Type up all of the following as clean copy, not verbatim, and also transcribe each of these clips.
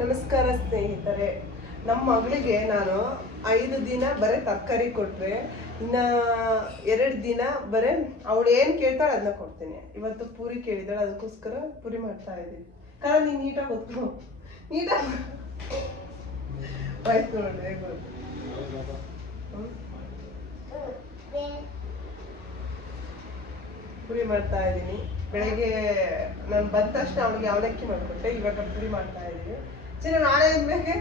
ನಮಸ್ಕಾರ ಸ್ನೇಹಿತರೆ. ನಮ್ಮ ಮಗಳಿಗೆ ನಾನು 5 ದಿನ ಬರೀ ತರಕಾರಿ ಕೊಟ್ರೆ, ಇನ್ನ 2 ದಿನ ಬರೀ ಅವಳು ಏನು ಕೇಳ್ತಾಳೆ ಅದನ್ನ ಕೊಡ್ತೀನಿ. ಇವತ್ತು ಪೂರಿ ಕೇಳಿದಾಳೆ, ಅದಕ್ಕೋಸ್ಕರ ಪೂರಿ ಮಾಡ್ತಾ ಇದ್ದೀನಿ. ಕಾರಣ ನೀನು ನೀಟಾಗಿ ಹೊತ್ಕೊ, ನೀಟಾಗಿ ಆಯ್ತು ನೋಡಿ ಹೇಗೆ ಪೂರಿ ಮಾಡ್ತಾ ಇದ್ದೀನಿ. ಬೆಳಗ್ಗೆ ನಾನು ಬಂದ ತಕ್ಷಣ ಅವಳಿಗೆ ಅವಲಕ್ಕಿ ಮಾಡ್ಕೊಟ್ಟೆ, ಇವಾಗ ಪೂರಿ ಮಾಡ್ತಾ ಇದ್ದೀನಿ. ಚಿನ್ನ ನಾಳೆ ಬೇಕೆ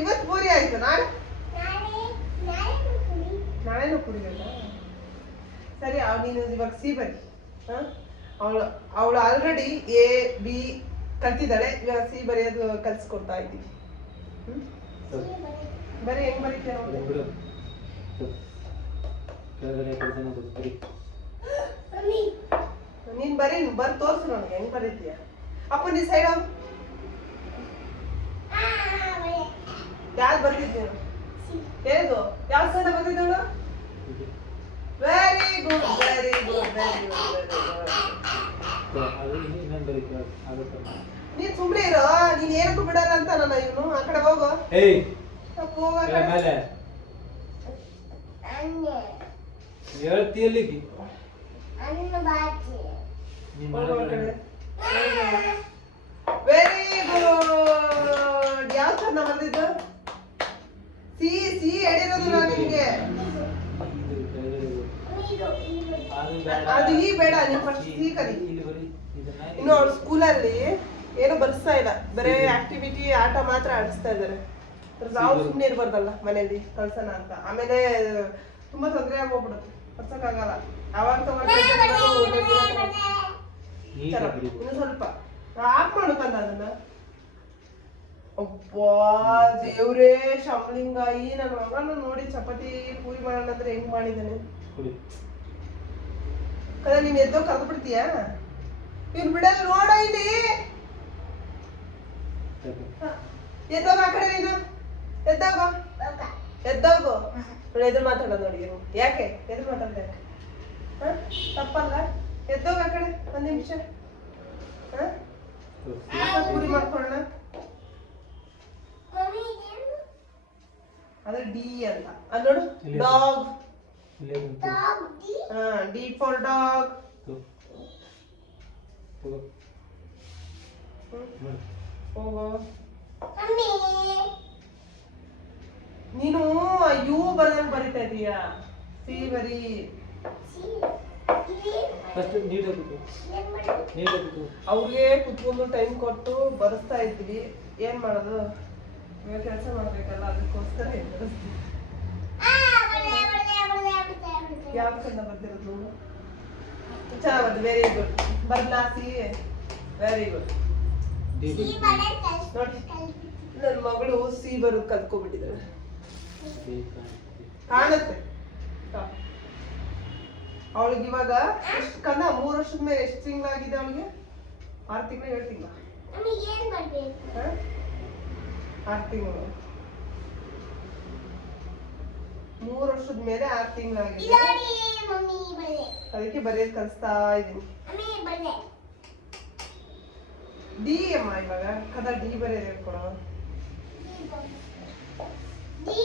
ಇವತ್ತು ಪೂರಿ ಆಯ್ತು, ನಾಳೆನೂ ಪೂರಿ ಬೇಕಾ? ಸರಿ, ನೀನು ಇವಾಗ ಸಿ ಬರಿ. ಅವಳು ಆಲ್ರೆಡಿ ಎ ಬಿ ಕಲ್ತಿದ್ದಾಳೆ, ಇವಾಗ ಸಿ ಬರೆಯೋದು ಕಲ್ಸ್ಕೊಡ್ತಾ ಇದ್ದೀವಿ. ಬರೀ ಹೆಂಗ್ ಬರೀತೀಯ? ನೀನ್ ಬರೀ ಬರ್ ತೋರ್ಸು ನನಗೆ ಹೆಂಗ್ ಬರೀತೀಯ. ಅಪ್ಪ ನೀ ಸೈಡ್ ಯಾವ್ದು ಬರ್ತಿದ್ದೀನ? ಏನು ಯಾವ ಸೈಡ ಬರ್ತಿದ್ದವಳು? Very good, very good, very good, very good. ನೀನ್ ಸುಮ್ನೆ ಇರೋ, ನೀನ್ ಏನಕ್ಕೂ ಬಿಡಲ್ಲ ಅಂತ ನನ್ನ ಇವನು. ಆ ಕಡೆ ಹೋಗು, ಹೇಳ್ತೀಯಲ್ಲಿ ವೆರಿ ಗುಡ್. ಯಾವ ಸಣ್ಣ ಬಂದಿದ್ದು? ಸಿ ಸಿ ಹೇಳಿರೋದು ನಾನು ನಿಮಗೆ. ಅದು ಈ ಬೇಡ, ನೀವು ಫಸ್ಟ್ ಸಿ ಕಲಿ. ಇನ್ನು ಅವ್ರ ಸ್ಕೂಲಲ್ಲಿ ಏನು ಬರ್ಸ್ತಾ ಇಲ್ಲ, ಬರೇ ಆಕ್ಟಿವಿಟಿ ಆಟ ಮಾತ್ರ ಆಡಿಸ್ತಾ ಇದಾರೆ. ನಾವು ಸುಮ್ಮನೆ ಇರ್ಬಾರ್ದಲ್ಲ ಮನೇಲಿ ಕಳ್ಸೋಣ ಅಂತ. ಆಮೇಲೆ ತುಂಬಾ ತೊಂದರೆ ಆಗೋಗ್ಬಿಡುತ್ತೆ, ಕಳ್ಸಕ್ಕಾಗಲ್ಲ. ಅವಾಗ ಇನ್ನು ಸ್ವಲ್ಪ ಆಫ್ ಮಾಡ್ಕೊಂಡ ಅದನ್ನ. ಅಬ್ಬಾ ದೇವ್ರೇ ಶಂಬಲಿಂಗಾಯಿ, ನನ್ನ ಮಗನ ನೋಡಿ ಚಪಾತಿ ಪೂರಿ ಮಾಡೋಣ ಅಂದ್ರೆ ಹೆಂಗ್ ಮಾಡಿದಾನೆ. ಕದ ನೀನ್ ಎದ್ದೋ ಕರೆದು ಬಿಡ್ತೀಯ? ಇವ್ನು ಬಿಡಲ್ಲ ನೋಡ ಇಲ್ಲಿ. ಎದ್ದೋಗ ಆ ಕಡೆ, ನೀನು ಎದ್ದೋಗೋ, ಎದ್ದೋಗು. ಎದುರು ಮಾತಾಡೋದು ನೋಡಿ. ಯಾಕೆ ಎದುರು ಮಾತಾಡ್ದ? ತಪ್ಪಲ್ಲ, ಎದ್ದೋಗ ಆ ಕಡೆ 1 ನಿಮಿಷ. ಪೂರಿ ಮಾಡ್ಕೊಳ್ಳೋಣ. ಅದೇ ಡಿ ಅಂತ ಅದು ನೋಡು, ಡಾಗ್. D for dog. ಹೋಗೋ. ನೀನು ಯು ಬರ್ದಂಗ್ ಬರಿತಾ ಇದೀಯ. ಸಿ ಬರಿ. ಅವ್ರಿಗೆ ಕುತ್ಕೊಂಡು ಟೈಮ್ ಕೊಟ್ಟು ಬರೆಸ್ತಾ ಇದ್ವಿ. ಏನ್ ಮಾಡೋದು, ಇವಾಗ ಕೆಲಸ ಮಾಡ್ಬೇಕಲ್ಲ, ಅದಕ್ಕೋಸ್ಕರ ಯಾವ ಚಂದ ಬರ್ದಿರೋದು. ಚೆನ್ನಾಗಿ, ವೆರಿ ಗುಡ್. ಬರ್ಲಾ ಸಿ? Very good. ನೋಡಿ, ನನ್ನ ಮಗಳು ಸಿ ಬರೋದು ಕಲ್ತ್ಕೊಬಿಟ್ಟಿದ್ದಾಳೆ. ಕಾಣುತ್ತೆ. ಅವಳಿಗೆ ಇವಾಗ ಎಷ್ಟು ಕನ್ನ 3 ವರ್ಷದ ಮೇಲೆ ಎಷ್ಟು ತಿಂಗಳಾಗಿದೆ ಅವಳಿಗೆ? 6 ತಿಂಗಳ 7 ತಿಂಗಳ? 6 ತಿಂಗಳು. 3 ವರ್ಷದ ಮೇಲೆ 6 ತಿಂಗಳಾಗಿದೆ. ಅದಕ್ಕೆ ಬರೆಯೋದು ಕಲಿಸ್ತಾ ಇದೀನಿ. ಡಿ ಅಮ್ಮ ಇವಾಗ ಕದ ಡಿ ಬರೆಯೋದು ಹೇಳ್ಕೊಡೋ. ಡಿ